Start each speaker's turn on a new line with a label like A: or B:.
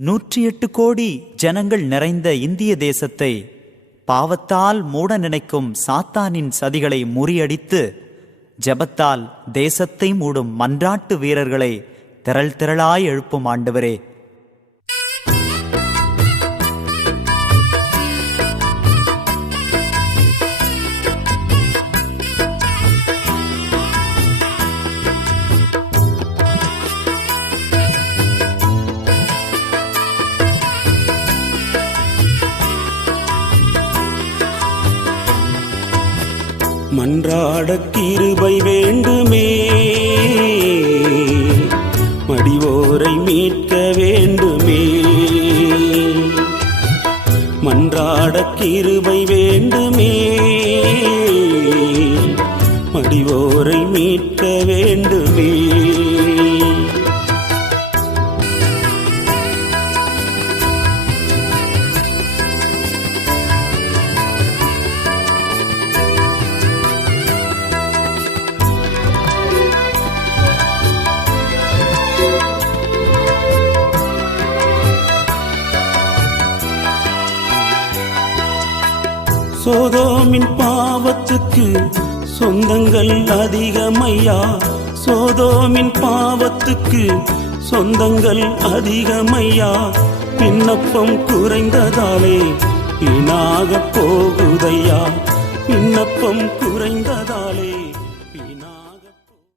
A: நூற்றி எட்டு கோடி ஜனங்கள் நிறைந்த இந்திய தேசத்தை பாவத்தால் மூட நினைக்கும் சாத்தானின் சதிகளை முறியடித்து ஜெபத்தால் தேசத்தை மூடும் மன்றாட்டு வீரர்களை திரள் திரளாய் எழுப்பும் ஆண்டவரே.
B: மன்றாட கிருபை வேண்டுமே. மடிவோரை மீட்க வேண்டுமே. மன்றாட கிருபை வேண்டுமே. மடிவோரை மீட்க வேண்டுமே. சோதோமின் பாவத்துக்கு சொந்தங்கள் அதிகமையா? சோதோமின் பாவத்துக்கு சொந்தங்கள் அதிகமையா? விண்ணப்பம் குறைந்ததாலே வீணாக போகுதையா? விண்ணப்பம் குறைந்ததாலே